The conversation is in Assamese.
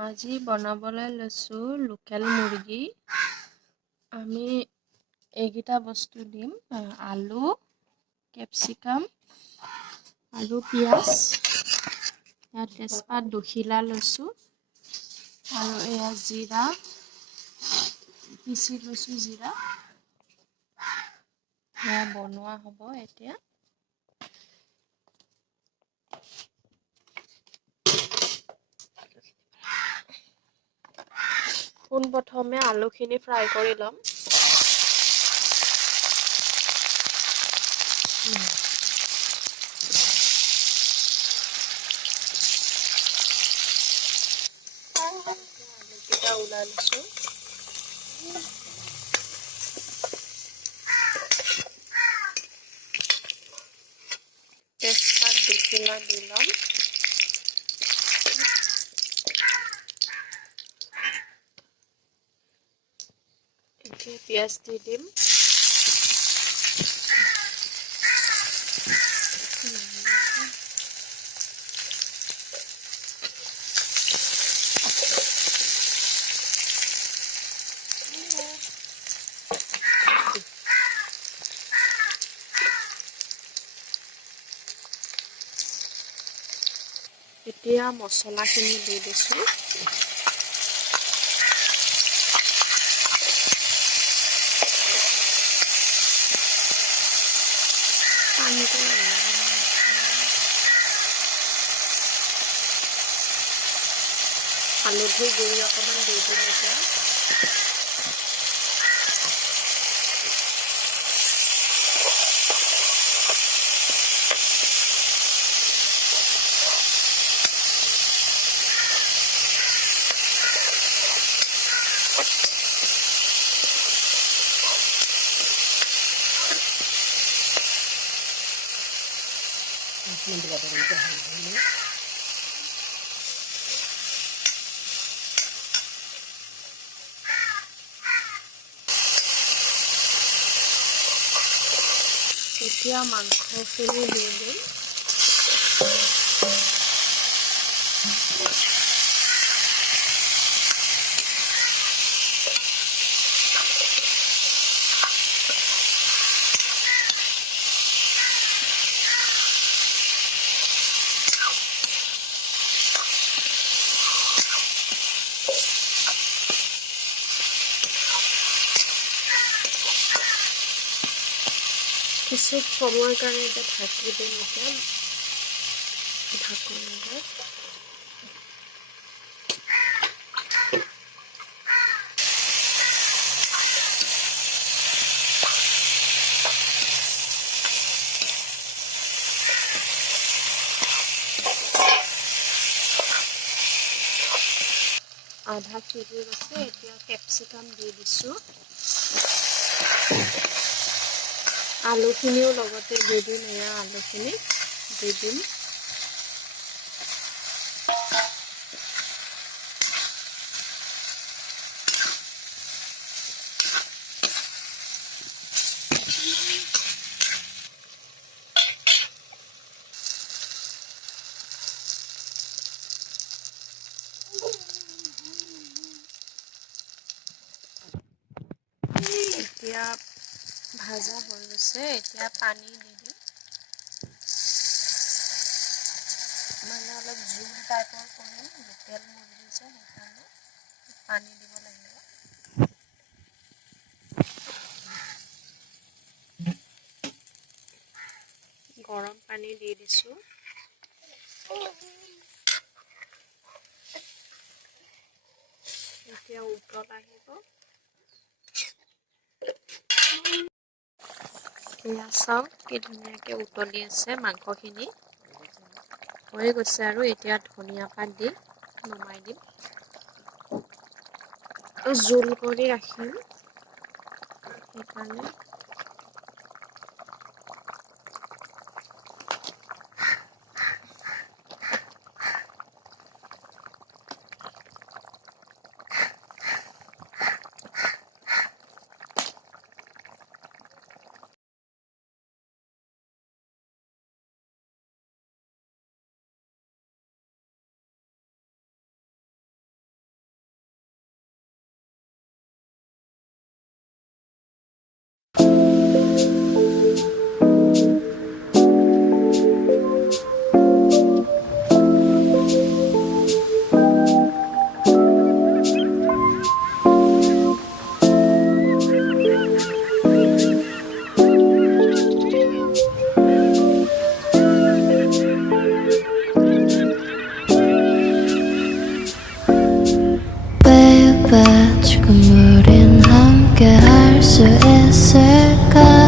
আজি বনাবলৈ লৈছোঁ লোকেল মুৰ্গী। আমি এইকেইটা বস্তু দিম: আলু, কেপচিকাম আৰু পিঁয়াজ। ইয়াত তেজপাত দুখিলা লৈছোঁ আৰু এয়া জিৰা পিচি লৈছোঁ। জিৰা সেয়া বনোৱা হ'ব এতিয়া। পোনপ্ৰথমে আলুখিনি ফ্ৰাই কৰি ল'ম। আলুকেইটা ওলাই লৈছোঁ। তেজপাত দুখিলা দি ল'ম। এতিয়া পিঁয়াজ দি দিম। এতিয়া মছলাখিনি দি দিছোঁ। হালধি গুড়ি অকণমান দি দিম এতিয়া। এতিয়া মাংসখিনি দি দিম। কিছু সময়ৰ কাৰণে এতিয়া ঢাকি দিম। এতিয়া ঢাকনিৰে আধা সিজি গৈছে। এতিয়া কেপচিকাম দি দিছোঁ। আলুখিনিও লগতে দি দিম। এয়া আলুখিনি দি দিম। এতিয়া ভাজা হৈ গৈছে। এতিয়া পানী দি দিম। মানে অলপ জোল টাইপৰ কৰিম। লোকেল মুৰ্গী যে, সেইকাৰণে পানী দিব লাগিব। গৰম পানী দি দিছোঁ। এতিয়া উতল আহিব। এয়া চাওক কি ধুনীয়াকৈ উতলি আছে। মাংসখিনি হৈ গৈছে আৰু এতিয়া ধনিয়া পাত দি নমাই দিম। জোল কৰি ৰাখিম সেইকাৰণে। 수 있을까?